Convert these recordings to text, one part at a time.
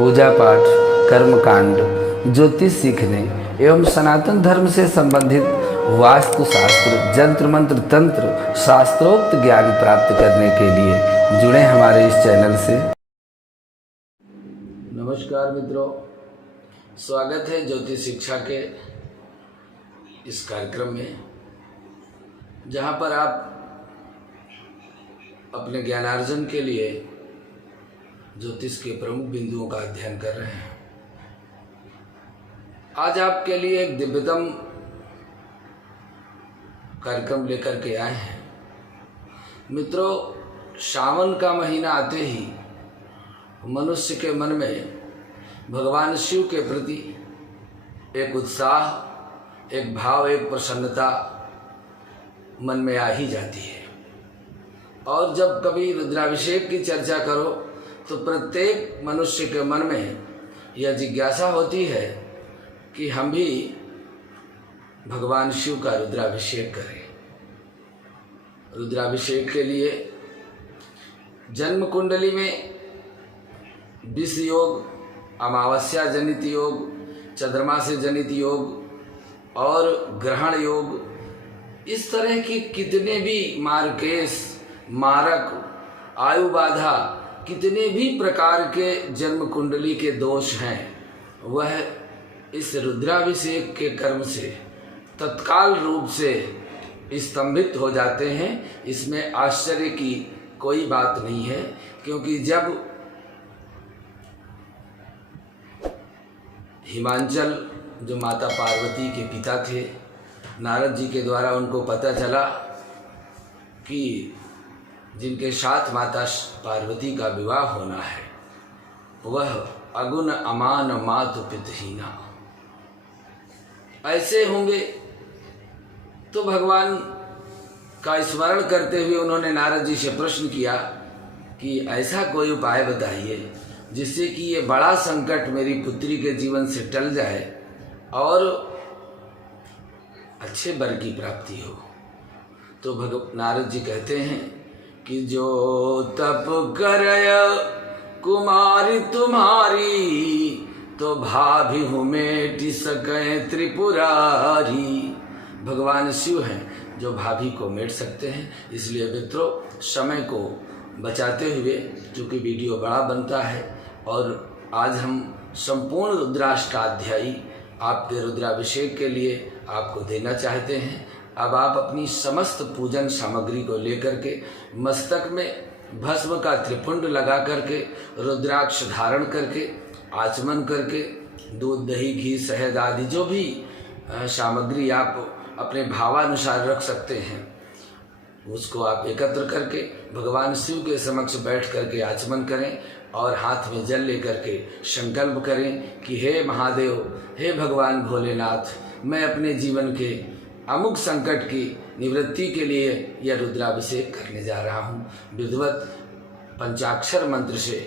पूजा पाठ, कर्मकांड, ज्योतिष सीखने एवं सनातन धर्म से संबंधित वास्तु शास्त्र, जंत्र मंत्र, तंत्र, शास्त्रोक्त ज्ञान प्राप्त करने के लिए जुड़े हमारे इस चैनल से। नमस्कार मित्रों, स्वागत है ज्योतिष शिक्षा के इस कार्यक्रम में, जहां पर आप अपने ज्ञानार्जन के लिए ज्योतिष के प्रमुख बिंदुओं का अध्ययन कर रहे हैं। आज आपके लिए एक दिव्यतम कार्यक्रम लेकर के आए हैं। मित्रों, सावन का महीना आते ही मनुष्य के मन में भगवान शिव के प्रति एक उत्साह, एक भाव, एक प्रसन्नता मन में आ ही जाती है। और जब कभी रुद्राभिषेक की चर्चा करो तो प्रत्येक मनुष्य के मन में यह जिज्ञासा होती है कि हम भी भगवान शिव का रुद्राभिषेक करें। रुद्राभिषेक के लिए जन्म कुंडली में विष योग, अमावस्या जनित योग, चंद्रमा से जनित योग और ग्रहण योग, इस तरह की कितने भी मार्केश, मारक, आयु बाधा, कितने भी प्रकार के जन्म कुंडली के दोष हैं, वह इस रुद्राभिषेक के कर्म से तत्काल रूप से स्तंभित हो जाते हैं। इसमें आश्चर्य की कोई बात नहीं है, क्योंकि जब हिमांचल जो माता पार्वती के पिता थे, नारद जी के द्वारा उनको पता चला कि जिनके साथ माता पार्वती का विवाह होना है वह अगुण अमान मातु पितहीना ऐसे होंगे, तो भगवान का स्मरण करते हुए उन्होंने नारद जी से प्रश्न किया कि ऐसा कोई उपाय बताइए जिससे कि ये बड़ा संकट मेरी पुत्री के जीवन से टल जाए और अच्छे वर की प्राप्ति हो। तो नारद जी कहते हैं कि जो तप करय कुमारी तुम्हारी, तो भाभी हूँ मेटी सके त्रिपुरारी। भगवान शिव हैं जो भाभी को मेट सकते हैं। इसलिए मित्रों, समय को बचाते हुए, चूँकि वीडियो बड़ा बनता है और आज हम संपूर्ण रुद्राष्टाध्यायी आपके रुद्राभिषेक के लिए आपको देना चाहते हैं। अब आप अपनी समस्त पूजन सामग्री को लेकर के मस्तक में भस्म का त्रिपुंड लगा करके, रुद्राक्ष धारण करके, आचमन करके, दूध, दही, घी, शहद आदि जो भी सामग्री आप अपने भावानुसार रख सकते हैं, उसको आप एकत्र करके भगवान शिव के समक्ष बैठ करके आचमन करें और हाथ में जल लेकर के संकल्प करें कि हे महादेव, हे भगवान भोलेनाथ, मैं अपने जीवन के अमुक संकट की निवृत्ति के लिए यह रुद्राभिषेक करने जा रहा हूँ। विधिवत पंचाक्षर मंत्र से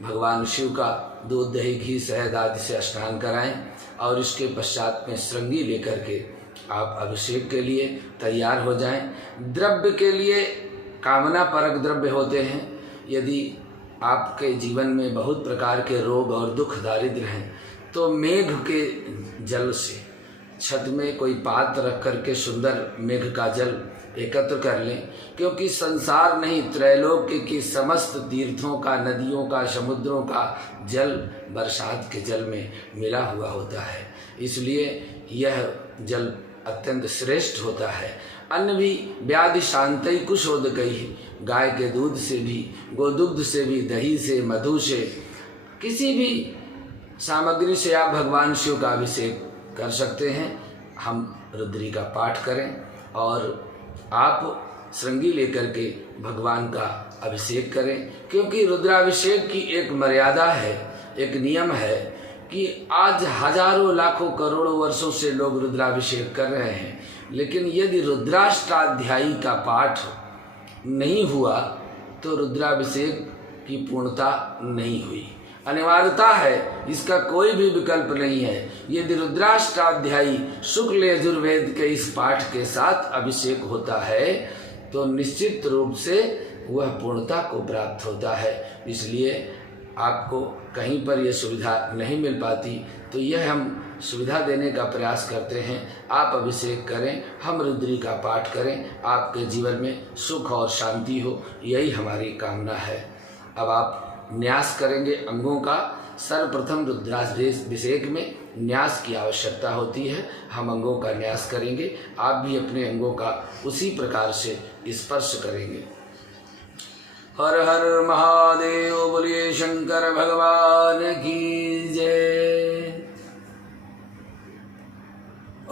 भगवान शिव का दूध, दही, घी, शहद आदि से स्नान कराएं और इसके पश्चात में श्रृंगी लेकर के आप अभिषेक के लिए तैयार हो जाएं। द्रव्य के लिए कामना परक द्रव्य होते हैं। यदि आपके जीवन में बहुत प्रकार के रोग और दुख दारिद्र्य हैं तो मेघ के जल से छत में कोई पात्र रख करके सुंदर मेघ का जल एकत्र कर लें, क्योंकि संसार नहीं, त्रैलोक्य की समस्त तीर्थों का, नदियों का, समुद्रों का जल बरसात के जल में मिला हुआ होता है। इसलिए यह जल अत्यंत श्रेष्ठ होता है। अन्न भी व्याधि शांतई कुशोदकई, गाय के दूध से भी, गोदुग्ध से भी, दही से, मधु से, किसी भी सामग्री से आप भगवान शिव का अभिषेक कर सकते हैं। हम रुद्री का पाठ करें और आप श्रृंगी लेकर के भगवान का अभिषेक करें, क्योंकि रुद्राभिषेक की एक मर्यादा है, एक नियम है कि आज हजारों, लाखों, करोड़ों वर्षों से लोग रुद्राभिषेक कर रहे हैं, लेकिन यदि रुद्राष्टाध्यायी का पाठ नहीं हुआ तो रुद्राभिषेक की पूर्णता नहीं हुई। अनिवार्यता है, इसका कोई भी विकल्प नहीं है। यदि रुद्राष्टाध्यायी शुक्ल यजुर्वेद के इस पाठ के साथ अभिषेक होता है तो निश्चित रूप से वह पूर्णता को प्राप्त होता है। इसलिए आपको कहीं पर यह सुविधा नहीं मिल पाती तो यह हम सुविधा देने का प्रयास करते हैं। आप अभिषेक करें, हम रुद्री का पाठ करें, आपके जीवन में सुख और शांति हो, यही हमारी कामना है। अब आप न्यास करेंगे अंगों का। सर्वप्रथम रुद्राभिषेक में न्यास की आवश्यकता होती है। हम अंगों का न्यास करेंगे, आप भी अपने अंगों का उसी प्रकार से स्पर्श करेंगे। हर हर महादेव, बोलिए शंकर भगवान की जय।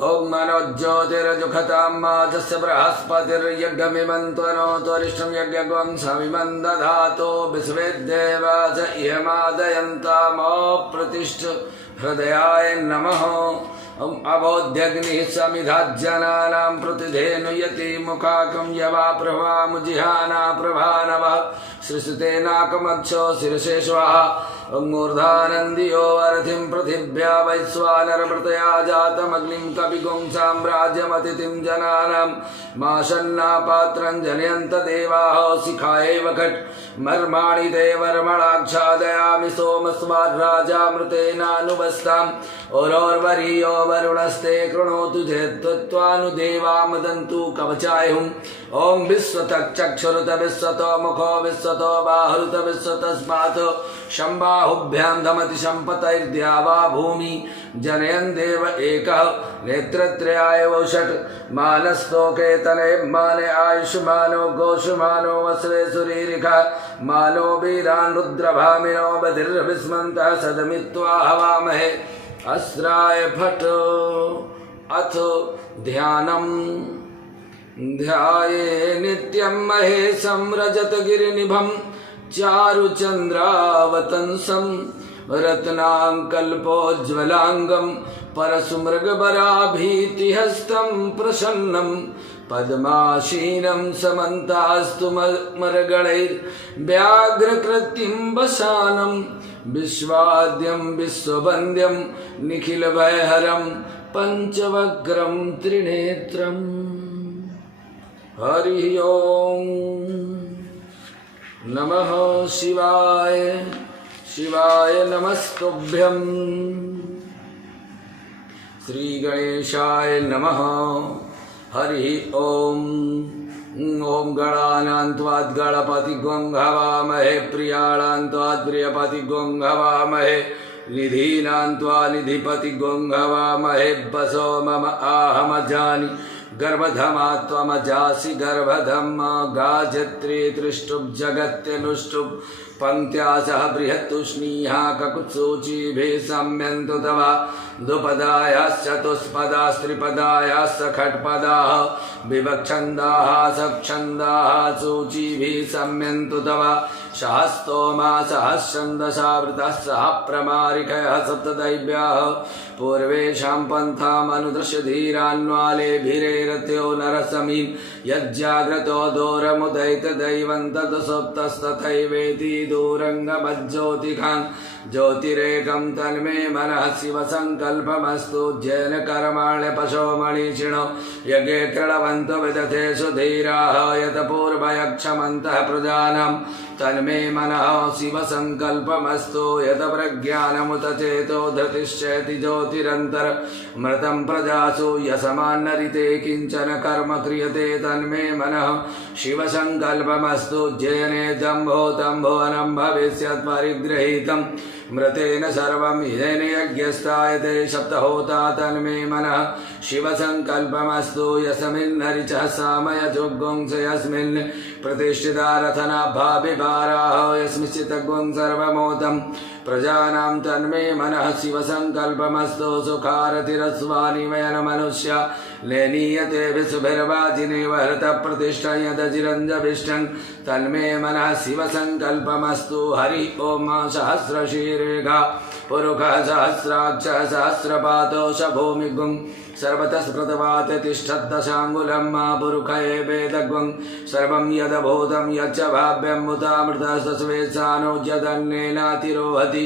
ओम मानो ज्योतिर्जुखतां माजस्य बृहस्पतिर्यज्ञमिमन्त्वनो त्वरिष्ठं यज्ञगं सविमं दधातो विश्वेदेवास इयमादयन्तामप्रतिष्ठ हृदयाय नमः। अबोध्यग्निः समिधाज्जनानां प्रतिधेनुयति मुखाकं यवा प्रभामुजिहाना प्रभानवः सृष्टे नाकमक्षो शिरसे स्वाहा। मूर्धानन्दियो अर्थिं पृथिव्या वैश्वानरमृतया जातमग्निं कविगुं साम्राज्यमतिथिं जनानां माशन्नापात्रं जनयन्त देवाः शिखायैव खट् मर्माणि ते वर्मणाक्षादयामि सोमस्वाराजामृतेनानुबस्ताम् ओरोर्वरीयो वरुणस्ते कृणोतु चेत्त्वानुदेवा मदन्तु कवचायुम्। ओं विश्वतचक्षुरुत विश्वतो मुखो विश्वतो बाहुरुत विश्वतस्मात् शम्बाहुभ्यां धमति सम्पतैर्द्यावा भूमि जनयन् देव एकः नेत्रत्रयाय वषट् मानस्तोके तने माने आयुष्मानो गोषुमानो वस्वे सुरीरिखा मानो वीरान् रुद्रभामिनो बधिर्विस्मन्तः सदमित्वा हवामहे अस्राय फट्। अथ ध्यानम् ध्याये नित्यं महेशं रजतगिरिनिभं चारुचन्द्रावतंसं रत्नाङ्कल्पोज्ज्वलाङ्गं परशुमृगबराभीतिहस्तं प्रसन्नं पद्माशीनं समन्तास्तु मरगणैर्व्याघ्रकृतिं वसानं विश्वाद्यं विश्ववन्द्यं निखिलभयहरं पंचवक्त्रं त्रिनेत्रम्। हरि ओम नमः शिवाय। शिवाय नमस्तुभ्यं। श्री गणेशाय नमः। हरि ओम। ओम गणानान्त्वात् गणपतिग्वं हवामहे प्रियाणान्त्वात् प्रियपतिग्वं हवामहे निधीनान्त्वा निधिपतिग्वं हवामहे वसो मम आहमजानि गर्भधमा त्वमजासि गर्भधम गाजत्री तृष्टुप जगत्यनुष्टुप पंक्त्या सह बृहत्तुष्णीहा ककुत्सूचिभिः सम्यन्तु तव द्विपदायाश्चतुष्पदास्त्रिपदायाश्च खट्पदाः विवक्षन्दाः सक्षन्दाः सूचिभिः सम्यन्तु तव सहस्तोमा सहस्रन्दशावृतः सह प्रमारिकयः सप्तदैव्याः पूर्वेषां पन्थामनुदृश्य धीरान्वालेभिरेरत्यो नरसमीन् यज्जाग्रतो दोरमुदयितदैवन्तदसुप्तस्तथैवेति दूरङ्गमज्ज्योतिखान् ज्योतिरेकं तन्मे मनः शिवसङ्कल्पमस्तु जैन कर्माण्य पशो मणिषिणो यज्ञे कृणवन्तो विदथेषु धीराः यत पूर्वयक्षमन्तः प्रजानां तन्मे मनः शिवसङ्कल्पमस्तु यत प्रज्ञानमुत चेतो धृतिश्चेति ज्योतिरन्तर मृतं प्रजासु यसमान्नरिते किञ्चन कर्म क्रियते तन्मे मनः शिवसङ्कल्पमस्तु जैने दम्भो तम्भोवनं भविष्यत् परिगृहीतं मृतेन सर्वं येन यज्ञस्तायते सप्तहोता तन्मे मनः शिवसङ्कल्पमस्तु यस्मिन्नरिचः सामयजोग्गुंस यस्मिन् प्रतिष्ठिता रथनाभाभिभाराः यस्मिश्चितग्वं सर्वमोतं प्रजानां तन्मे मनः शिवसङ्कल्पमस्तु सुखारतिरस्वानिमयन मनुष्य लेनीयते विशुभिर्वाजिनेव हृतप्रतिष्ठं यदजिरञ्जभिष्टं तन्मे मनः शिवसङ्कल्पमस्तु। हरि ओम। सहस्रशीर्घा पुरुषः सहस्राक्षः सहस्रपादो स भूमिगुं सर्वतः स्मृतवात् तिष्ठद्दशाङ्गुलं पुरुषये वेदग्वं सर्वं यदभूतं यच्च भाव्यं मुतामृतस्वेत्सानो यदन्नेनातिरोहति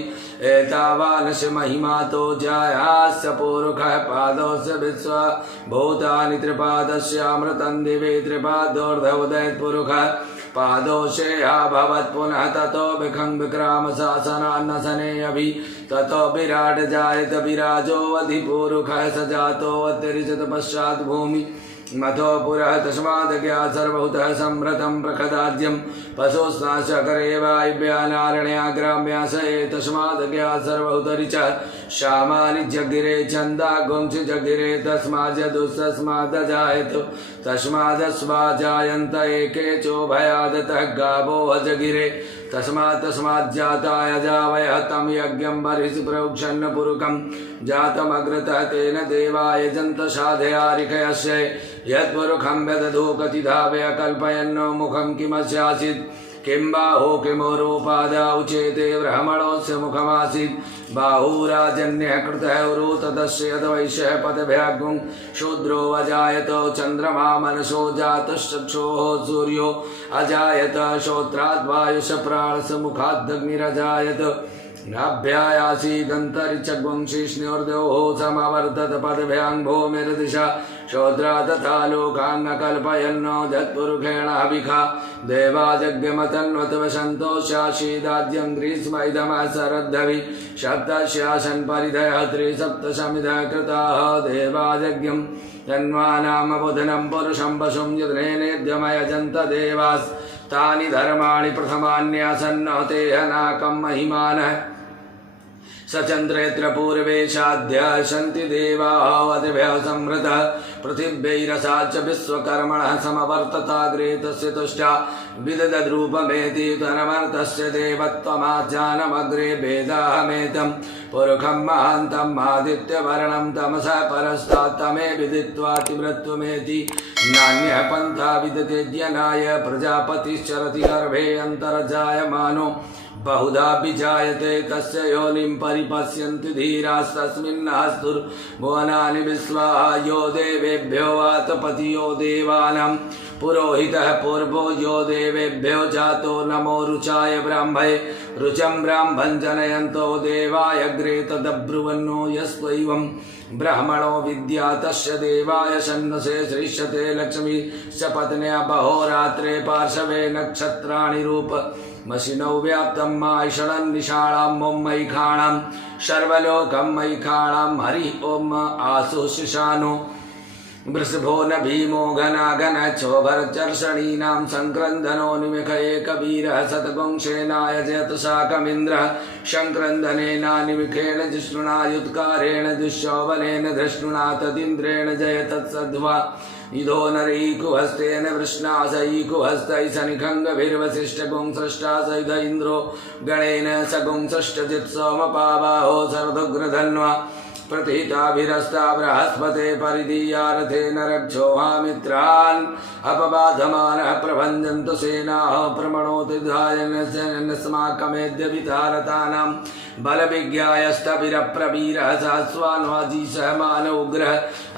एतावानस्य महिमातो जायास्य पुरुषः पादोस्य विश्वभूतानि त्रिपादस्यामृतं दिवे त्रिपादोर्धवदयत् पुरुषः पादोषेया भवत् पुनः ततो विखं विक्राम शासनान्नसने अभि ततो विराट जायत विराजो अधिपूरुखः स जातो अतिरिचत पश्चात् भूमि मथो पुरः तस्मादज्ञा सर्वभूतः संवृतं प्रखदाद्यं पशुस्नाशकरे वायव्यानारण्या ग्राम्या स तस्मादज्ञा सर्वभूतरिचः श्यामानि जगिरे छन्दा गुंसि जगिरे तस्मादजायत तस्मादस्वाजायन्त एके चोभयादतः गावो अजगिरे तस्मात् जावयः तं यज्ञं बर्हिषि प्रोक्षन्न पुरुकं जातमग्रतः तेन देवा यजन्त साधयारिकयस्य यत्पुरुखं व्यदधो कतिधावय कल्पयन्नो मुखं किमस्यासीत् किं बाहो किमोरोपादा उचेते ब्रह्मणोऽस्य मुखमासीत् बाहुराजन्यः कृतः उरु तदस्य यद्वैश्यः पदभ्यागुं शूद्रो अजायत चन्द्रमा मनसो जातश्चक्षोः सूर्यो अजायत श्रोत्राद् वायुष प्राणस मुखादग्निरजायत नाभ्यायासीदन्तरिक्षगुंशिष्ण्योर्द्योः समवर्तत पदभ्यां भूमिर्दिशा श्रोत्रा तथा लोकान्नकल्पयन्नो जत्पुरुषेण हविखा देवाजज्ञमतन्वत वसन्तोषाशीदाद्यं ग्रीष्म इदमः शरद्धवि सप्तस्यासन् परिधयः त्रिसप्तशमिधः कृताः देवाजज्ञं तन्वानामबुधनं पुरुषं पशुं यद्नेनेद्यमयजन्त देवास् तानि धर्माणि प्रथमान्यासन्न तेह नाकं महिमानः सचन्द्रेत्र पूर्वेशाद्य सन्ति देवाः अदिभ्यः संवृतः पृथिव्यैरसाच्च विश्वकर्मणः समवर्तताग्रे तस्य तुष्टा विदधद्रूपमेति तनमर्तस्य देवत्वमाज्ञानमग्रे वेदाहमेतं पुरुखं महान्तं आदित्यवर्णं तमसः परस्तात् तमे विदित्वातिमृत्वमेति नान्यः पन्था विदतेद्यनाय प्रजापतिश्चरति गर्भे अन्तर्जायमानो बहुधा विजायते तस्य योनिं परिपश्यन्ति धीरास्तस्मिन्नस्तुर्भुवनानि विश्वाः यो देवेभ्यो वातपतियो देवानां पुरोहितः पूर्वो यो देवेभ्यो जातो नमो रुचाय ब्राह्मणे रुचं ब्राह्मं जनयन्तो देवाय अग्रे तदब्रुवन्नो यस्त्वैवं ब्राह्मणो विद्या तस्य देवाय सन्नसे श्रीष्यते लक्ष्मी स पत्न्या बहोरात्रे पार्श्वे नक्षत्राणि रूप मशिनौ व्याप्तं मायषणं निषाणां मों मैखाणां सर्वलोकं मैखाणां हरि ओम आशुशिशानो वृषभो न भीमो घनाघन क्षोभरचर्षणीनां संक्रन्दनो निमिख एकवीरः शतगुंशेनाय जयत शाकमिन्द्रः संक्रन्दनेनानिमिखेण जिष्णुना युत्कारेण दुःशोभनेन धृष्णुना तदिन्द्रेण जयतत्सध्वा इदो नरैकुहस्तेन वृष्णासैकुहस्तैः सनिखङ्गभिर्वसिष्ठगुंसृष्टा सैध इन्द्रो गणेन सगुंसृष्टजित्सोमपाबाहो सर्वदुग्रधन्वा प्रतिहिताभिरस्ता बृहस्पते परिदीयारथेन रक्षोहामित्रान् अपबाधमानः प्रभञ्जन्तु सेनाः प्रमणोति धायनस्माकमेद्य वितारतानां बलविज्ञायस्तभिरप्रवीरः सहस्वान्वाजीसः मान उग्रः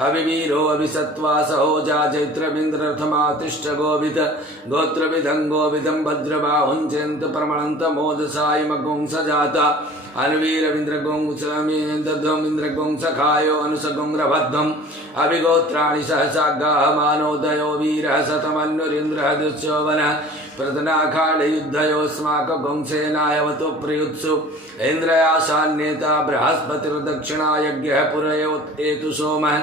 अविवीरो अभिसत्त्वासहो जाचैत्रमिन्द्रर्थमातिष्ठ गोविद गोत्रविदं गोविदं भद्रबाहुञ्चेन्त प्रमणन्त मोदसायमगुंस जाता अन्वीरविन्द्रगुंसखायो अनुसगुंग्रभद्वम् अभिगोत्राणि सहसा गाहमानोदयो वीरः शतमन्युरिन्द्रः दुश्योवनः प्रतनाखाण्डयुद्धयोऽस्माकगुंसेनायवतु प्रयुत्सु इन्द्रयाशान्येता बृहस्पतिर्दक्षिणायज्ञः पुरयोत् एतु सोमः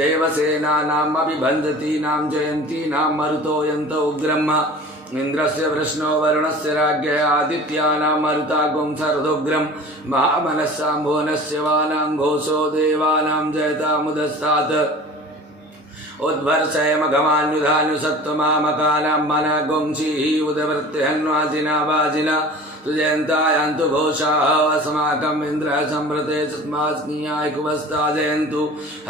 देवसेनानामभिभञ्जतीनां जयन्तीनां मरुतो यन्त उग्रम् इन्द्रस्य वृष्णो वरुणस्य राज्ञः आदित्यानां मरुता गुंसर्दुग्रं महामनस्साम्भुवनस्य वानां घोषो देवानां जयतामुदस्तात् उद्वर्षयमघमान्युधान्युसत्त्वमामकानां मनः गुंसीः उदवृत्तिहन्वाजिना वाजिना तुजयन्तायान्तु घोषाः अस्माकम् इन्द्रः संवृते तस्मास्मीयाय कुवस्ता जयन्तु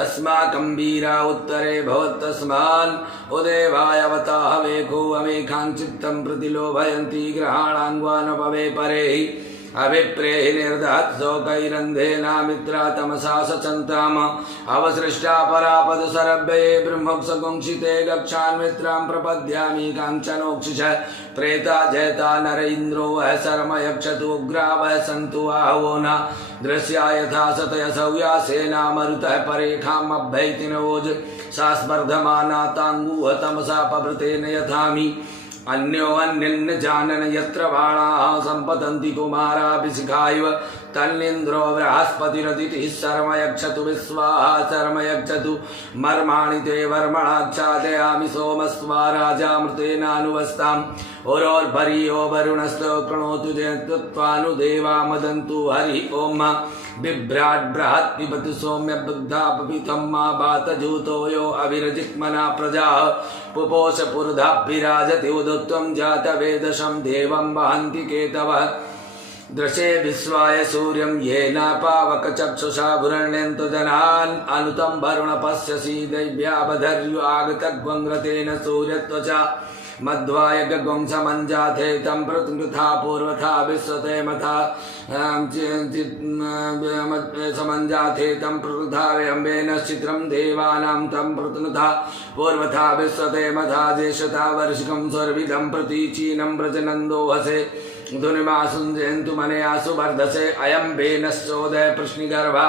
अस्माकं वीरा उत्तरे भवत्तस्मान् उदेवायवताः वेको अमेखाञ्चित्तं प्रतिलोभयन्ति ग्रहाणाङ्ग्वानपवे परेहि अभिप्रेहि निर्दहत् शोकैरन्धेनामित्रा तमसा सचन्ताम अवसृष्टा परापदसरभ्ये ब्रह्मोक्षगुंसिते गच्छान्मित्रां प्रपद्यामि काञ्चनोक्षिष प्रेता जयता नर इन्द्रो वः शर्मयक्षतु उग्रा वः सन्तु आहवो न दृश्या यथा सतयसौया सेना मरुतः परेखाम् अभ्यैति नवोज सा स्पर्धमाना ताङ्गूह तमसा पवृतेन यथामि अन्यो अन्यन्न जानन यत्र बाणाः सम्पतन्ति कुमाराभिषिखायव तन्निन्द्रो बृहस्पतिरदितिः शर्म यक्षतु विश्वाः शर्म यक्षतु मर्माणि ते वर्मणाच्छादयामि सोमस्वा राजामृतेनानुवस्ताम् ओरोर्भरीयो वरुणस्तो कृणोतु जयत्वानुदेवा मदन्तु हरि ओम बिभ्राट् बृहत् पिबतु सौम्य बुद्धा पपितं मा बातजूतो यो अभिरजित्मना प्रजा पुपोष पुरुधाभिराजति उदत्वं जातवेदशं देवं वहन्ति केतवः दृशे विश्वाय सूर्यं येन पावकचक्षुषा भुरण्यन्तु जनान् अनुतं वरुण पश्यसि दैव्यावधर्यो आगतग्वङ्ग्रतेन सूर्यत्वचा मध्वाय गगं समञ्जाते तं पृथ्था पूर्वथा विश्वते मथा समञ्जाते तं पृथ्था व्यम्बेन चित्रं देवानां तं पृथ्था पूर्वथा विश्वते मथा ज्येष्ठता वर्षिकं स्वर्विदं प्रतीचीनं व्रजनन्दो हसे धुनिमासुञ्जयन्तु मनयासु वर्धसे अयं वेनश्चोदय प्रश्निगर्भा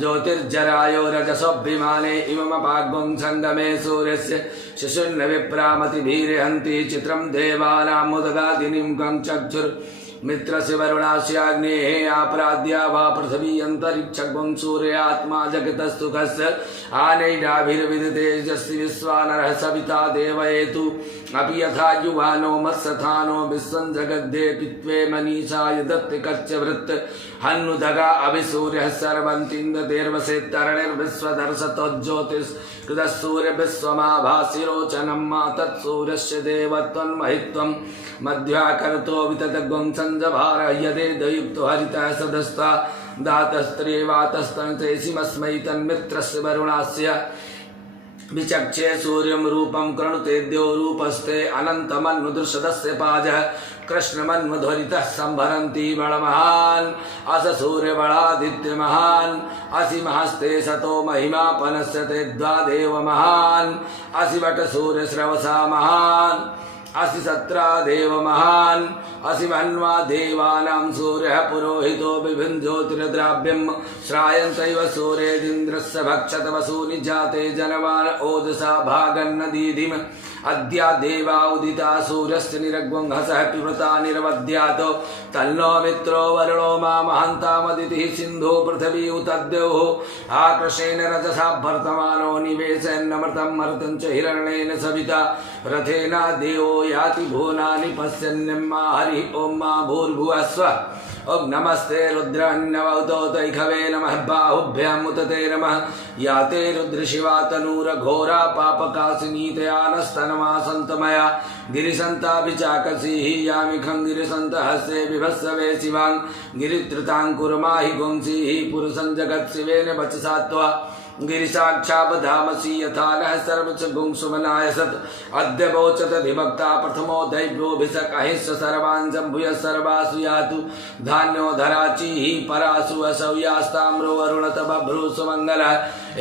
ज्योतिर्जरायो रजसोऽभिमाने इममपाग्वं संगमे सूर्यस्य शिशुन्न विप्रामतिभिर्हन्ति चित्रं देवानामुदगादिनीं गं चक्षुर्मित्रस्य वरुणास्याग्नेः आप्राद्या वा पृथिवी अन्तरिक्षगं सूर्यात्मा जगतस्तुकस्य आनैडाभिर्विदतेजस्ति विश्वानरः सविता देवयेतु अपि यथा युवानो मत्सथानो विश्वं जगद्धे पित्वे मनीषाय दत्त कच्चवृत्त हन्नुदगा अभिसूर्यः सर्वन्तीन्दतेर्वसे तरणिर्विश्वदर्शतोज्योतिष्कृतसूर्य विश्वमाभासिरोचनं मा तत्सूर्यस्य देवत्वन्महित्वं मध्याकर्तो विततग्वं सञ्जभार यदे दयुक्तो हरितः सदस्ता दातस्त्रेवातस्तनतेसिमस्मै तन्मित्रस्य वरुणस्य विचक्षे सूर्यं रूपं कृणुतेद्यो रूपस्ते अनन्तमन्मुदृषदस्य पाजः कृष्णमन्मध्वरितः संभरन्ति बलमहान् अस सूर्यबलादित्यमहान् असि महस्ते सतो महिमापनस्य ते द्वादेव महान् असि वटसूर्यस्रवसा महान् असि सत्रा देव महान् असि मन्वा देवानां सूर्यः पुरोहितो बिभिन्न ज्योतिर्द्राव्यं श्रायन्तैव सूर्येदिन्द्रस्य भक्षत वसूनि जाते जनवान ओजसा भागन्नदीधिम अद्या देवा उदिता सूर्यस्य निरग्वं हसः पिबृता निरवद्यातो तन्नो मित्रो वरुणो मा महान्तामदितिः सिन्धु पृथिवी उतद्योः आकृशेन रजसा भर्तमानो निवेशयन्नमृतं मर्तं च हिरण्येन सविता रथेना देवो याति भुवनानि पश्यन्यं मा हरि ओं मा भूर्भुवः स्वः ओं नमस्ते रुद्रान्नवतोतैखवे नमः बाहुभ्यां उतते नमः याते रुद्रशिवा तनूरघोरा पापकासिनीतया नस्तनमासन्तमया गिरिसन्ताभिचाकसीः यामिखं गिरिसन्तहस्ते बिभत्सवे शिवां गिरित्रताङ्कुरमाहि गुंसीः पुरुषं जगत्शिवेन वचसा त्वा गिरिसाक्षाबधामसि यथा नः सर्वच गुंसुमनाय सत् अद्य वोचतधिभक्ता प्रथमो दैव्योऽभिषक् अहिंस सर्वान् जम्भूय सर्वासु यातु धान्यो धराचीः परासु असौ यास्ताम्रो वरुणत बभ्रूसु मङ्गलः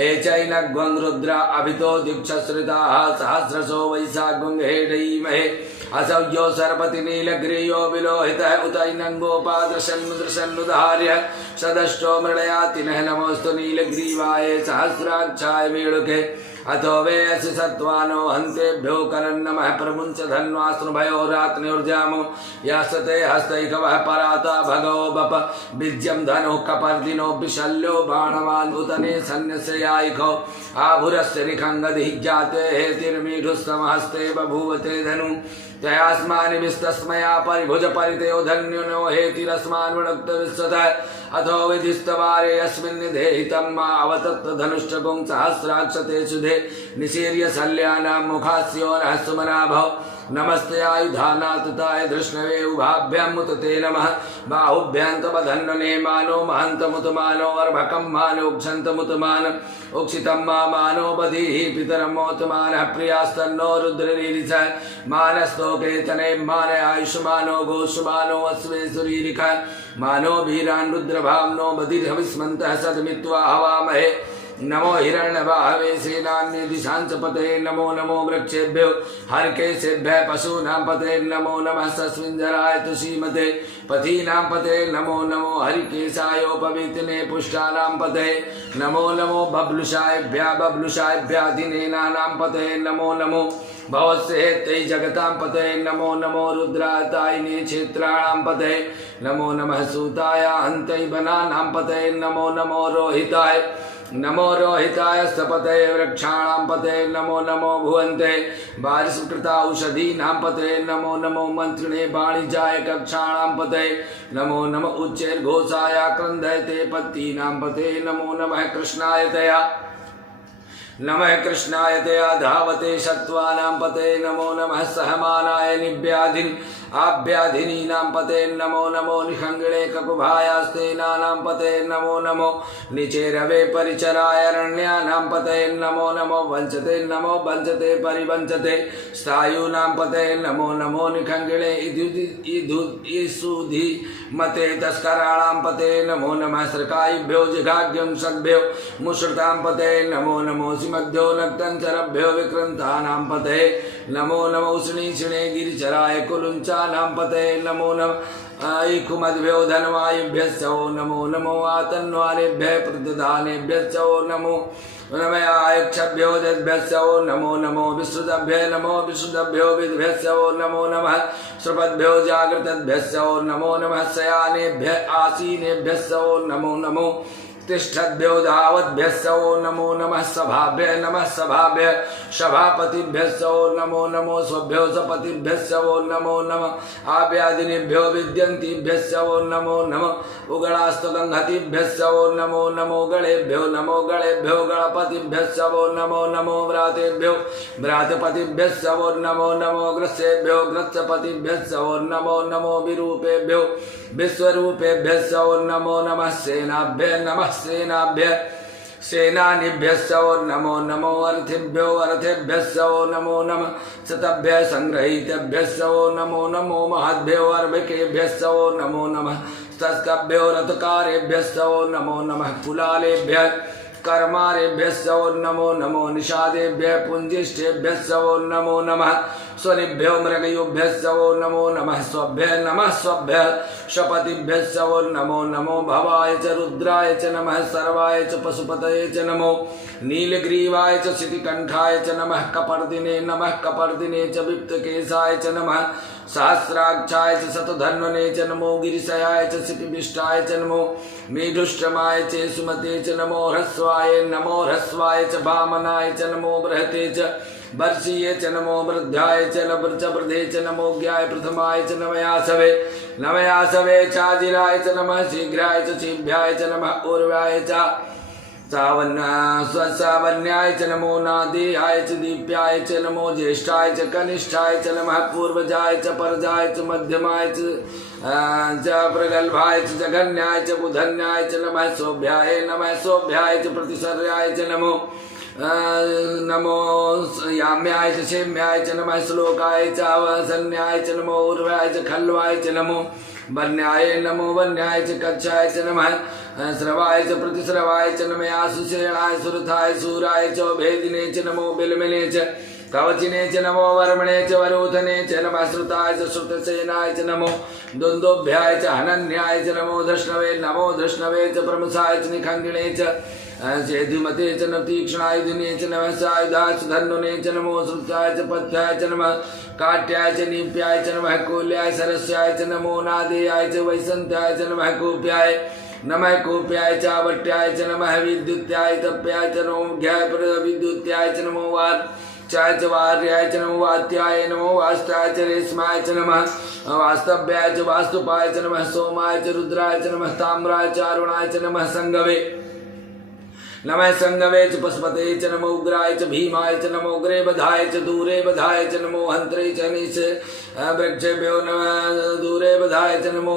एचैनग्वं रुद्रा अभितो दीक्षश्रिताः सहस्रशो वैशाखं हेडयीमहे असौ यो सर्पति नीलग्रीयो विलोहितः उतैनङ्गोपादृशन्नुदृशन्नुधार्य सदष्टो मृळयाति नः नमोऽस्तु नीलग्रीवाय सहस्राक्षाय वेणुके अथो वे असि सत्वानो हन्तेभ्यो करन्नमः प्रमुञ्च धन्वास्नुभयो रात्न्युर्जामो यासते हस्तैकवः पराता भगवो बप बीज्यं धनुः कपर्दिनो विशल्यो बाणवान् उतने सन्न्यस्यायिखो आभुरस्य निखङ्गदिः जाते हेतिर्मीढुस्तमहस्ते बभूवते धनु तयास्मानि विस्तस्मया परिभुज परितयो धन्युनो हेतिरस्मान् वृणक्त विश्वतः अथो विधिस्तवारे अस्मिन् निधेहितं मा अवतत्त धनुष्टगुं सहस्राक्षते सुधे निशीर्य शल्यानां मुखास्यो नः सुमनाभव नमस्ते आयुधानातताय धृष्णवे उभाभ्यां मुत ते नमः बाहुभ्यां तव धन्वने मानो महन्तमुतमानो अर्भकं मानोक्षन्तमुतमान उक्षितं मा मानो बधीः पितरमोतमानः प्रियास्तन्नो रुद्ररीरिष मानस्तोकेतने मान आयुष्मानो गोष्मानो अश्वे सुरीरिख मानो भीरान् रुद्रभाम्नो बधिर्हविस्मन्तः सदमित्वा हवामहे नमो हिरण्यवाहवे सेनान्यदिशांच पते नमो नमो वृक्षेभ्यो हर्केशेभ्यः पशूनां पते नमो नमः सस्मिञ्जराय तुषीमते पथीनां पते नमो नमो हरिकेशायोपवीतिने पुष्टानां पते नमो नमो बब्लुषायभ्यः बब्लुषायभ्यः दिनेनानां पते नमो नमो भवस्येत्यै जगतां पतये नमो नमो रुद्रातायिने क्षेत्राणां पतये नमो नमः सूताय हन्तै वनानां पतये नमो नमो रोहिताय नमो रोहिताय सपतये वृक्षाणां पतये नमो नमो भुवन्ते वारिसुकृता औषधीनां पतये नमो नमो मन्त्रिणे वाणिज्याय कक्षाणां पतये नमो नमः उच्चैर्घोषाय क्रन्दयते पत्तीनां पतये नमो नमः कृष्णाय तया नमः कृष्णाय तया धावते शत्वानां पतये नमो नमः सहमानाय निव्याधिन आभ्याधिनीनां पतये नमो नमो निखङ्गिणे ककुभायास्तेनानां पतये नमो नमो निचेरवे परिचराय अरण्यानां पतये नमो नमो वञ्चते परिवञ्चते स्थायूनां पतये नमो नमो निखङ्गिणे इसुधि मते तस्कराणां पतये नमो नमः सर्कायिभ्यो जिघाग्यं सद्भ्यो मुश्रितां पतये नमो नमो सिमभ्यो नक्तञ्चरभ्यो विक्रन्तानां पतये नमो नमो उष्णीषिणे गिरिचराय कुलुञ्चानां पतये नमो नमः ऐकुमद्भ्यो धनवायुभ्यश्च नमो नमो आतन्वानेभ्यः प्रतिदानेभ्यश्च नमो नमयायक्षभ्यो दद्भ्यश्च नमो नमो विश्रुतभ्यो विद्भ्यश्च नमो नमः श्रुपद्भ्यो जागृतद्भ्यश्च नमो नमः शयानेभ्यः आसीनेभ्यश्च नमो नमो तिष्ठद्भ्यो धावद्भ्यश्च नमो नमः सभाभ्यः सभापतिभ्यश्च नमो नमो स्वभ्यो सपतिभ्यश्च नमो नमः आव्यादिनेभ्यो विद्यन्तिभ्यश्च नमो नमः उगणास्तगंहतिभ्यश्च नमो नमो गणेभ्यो गणपतिभ्यश्च नमो नमो व्रातेभ्यो व्रातपतिभ्यश्च नमो नमो ग्रस्येभ्यो ग्रस्यपतिभ्यश्च नमो नमो विरूपेभ्यो विश्वरूपेभ्यश्च नमो नमः सेनाभ्यः सेनानिभ्यश्च नमो नमो अर्थेभ्यश्च नमो नमः शतभ्यः संग्रहीतेभ्यश्च नमो नमो महद्भ्यो अर्भकेभ्यश्च नमो नमः तस्कभ्यो रथकारेभ्यश्च नमो नमः कुलालेभ्यः कर्मारेभ्यश्च नमो नमो निषादेभ्यः पुंजिष्ठेभ्यश्च नमो नमः स्वनिभ्यो मृगयुभ्यश्च नमो नमः स्वभ्यः शपतिभ्यश्च नमो नमो भवाय च रुद्राय च नमः सर्वाय च पशुपतये च नमो नीलग्रीवाय च शितिकण्ठाय च नमः कपर्दिने च विप्तकेशाय च नमः सहस्राक्षाय च शतधन्वने च नमो गिरिशयाय च शिपिविष्टाय च नमो मेढुष्टमाय च सुमते च नमो ह्रस्वाय च वामनाय च नमो बृहते च वर्षीय च नमो वृद्धाय च वृद्धे च नमो ज्ञाय प्रथमाय च नवयासवे चाजिराय च नमः शीघ्राय च शीभ्याय च नमः ऊर्वाय च सावन्याय च नमो नादेयाय च दीप्याय च नमो ज्येष्ठाय च कनिष्ठाय च नमः पूर्वजाय च परजाय च मध्यमाय च प्रगल्भाय च जघन्याय च बुधन्याय च नमः सोभ्याय च प्रतिसर्याय च नमो याम्याय च क्षेम्याय च नमः श्लोकाय च वसन्याय च नमो उर्वाय च खल्वाय च नमो वन्याय च कच्छाय च नमः श्रवाय च प्रतिश्रवाय च नमः सुषेणाय सुरथाय सूराय च भेदिने च नमो बिलमिने च कवचिने च नमो वर्मणे च वरोधने च नमः श्रुताय च श्रुतसेनाय च नमो दुन्दुभ्याय च हनन्याय च नमो धृष्णवे च प्रमुसाय च निखङ्गिणे च चेधुमते च नवतीक्ष्णाय दिने च नमः सायुधाय च धन्वने च नमो श्रुताय च पथ्याय च नमः काट्याय च नीप्याय च नमः कोल्याय सरस्याय च नमो नादेयाय च वैसन्त्याय च नमः कूप्याय च आवट्याय च नमः विद्युत्याय तप्याय च नमो ज्ञाय विद्युत्याय च नमो चाय च वार्याय च नमो वात्याय नमो वास्ताय च रेशमाय च नमः वास्तव्याय च वास्तुपाय च नमः सोमाय च रुद्राय च नमः ताम्राय च अरुणाय च नमः संगवे च पशुपते च नमो उग्राय च भीमाय च नमो अग्रे बधाय च दूरे बधाय च नमो हंत्रे च नीच वृक्षेभ्यो नमः दूरे बधाय च नमो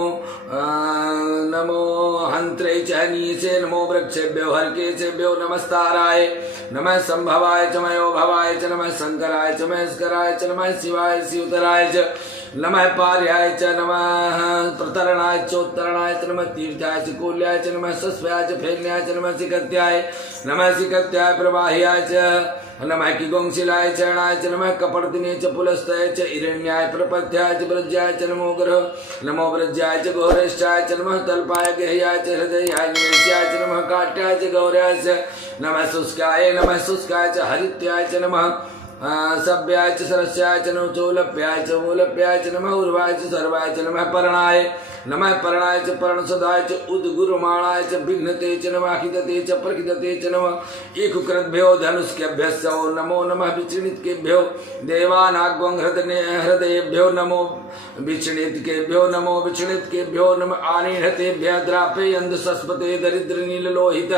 हंत्रे च नीचे नमो वृक्षेभ्यो हरकेशेभ्यो नमस्ताराय नमः संभवाय च मयो भवाय च नमः शंकराय च महेश्वराय च नमः शिवाय शिवतराय च नमः पार्याय च नमः प्रतरणाय चोत्तरणाय च नमः तीर्थाय च कोल्याय च नमः सस्व्याय च फेन्याय च नमः सिकत्याय प्रवाह्याय च नमः किगोंशिलाय च अणाय च नमः कपर्दिने च पुलस्ताय च हिरण्याय प्रपथ्याय च वृज्याय च नमो वृज्याय च घोरेष्ठाय च नमः तल्पाय गेह्याय च हृदयाय निवेश्याय च नमः काट्याय च गौर्याय च नमः शुष्काय च हरित्याय च नमः सभ्याय च सरस्याय च नोचोलभ्याय च मूलभ्याय च नमः उर्वाय च सर्वाय च नमः पर्णाय च पर्णसदाय च उद्गुरुमाणाय च विघ्नते च नमः खिदते च प्रखिदते च नमः इकुकृद्भ्यो धनुष्केभ्यः नमो नमः विचृणितकेभ्यो देवानाग्वं हृदयेभ्यो नमो विचृणितकेभ्यो नमो विचृणितकेभ्यो नमः आनीहतेभ्यः द्रापे यन्दसस्पते दरिद्रनीललोहित